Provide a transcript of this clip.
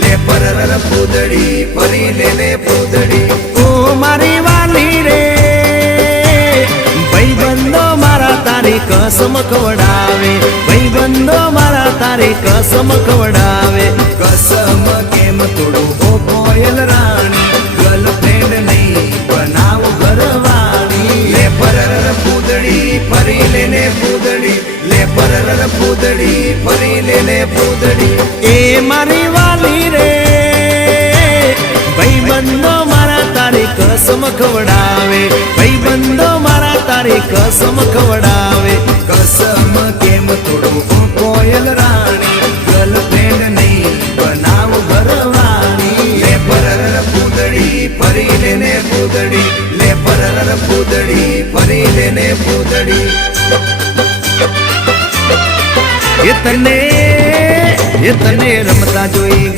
લે પરર પૂદડી ફરી લે પૂદડી ઓ મારી વાલી રે ભાઈબંધો મારા તારી કસમ ખવડાવે ભાઈબંધો મારા તારી કસમ ખવડાવે કસમ કેમ તોડું ઓ કોયલ રાણી ગર્લફ્રેન્ડ નહીં બનાવ ઘરવાળી લે પરર પૂદડી ફરી લે પૂદડી લે પરર પૂદડી ફરી લે પૂદડી એ મારી વાલી રે ભાઈબંધો મારા તારી કસમ ખવડાવે ભાઈબંધો મારા તારી કસમ ખવડાવે કસમ કેમ તોડું ઓ કોયલ રાણી ગર્લફ્રેન્ડ નહીં બનાવ ઘરવાળી લે પરર પૂદડી ફરી લે પૂદડી લે પરર પૂદડી ફરી લે પૂદડી એ તને રમતા જોઈ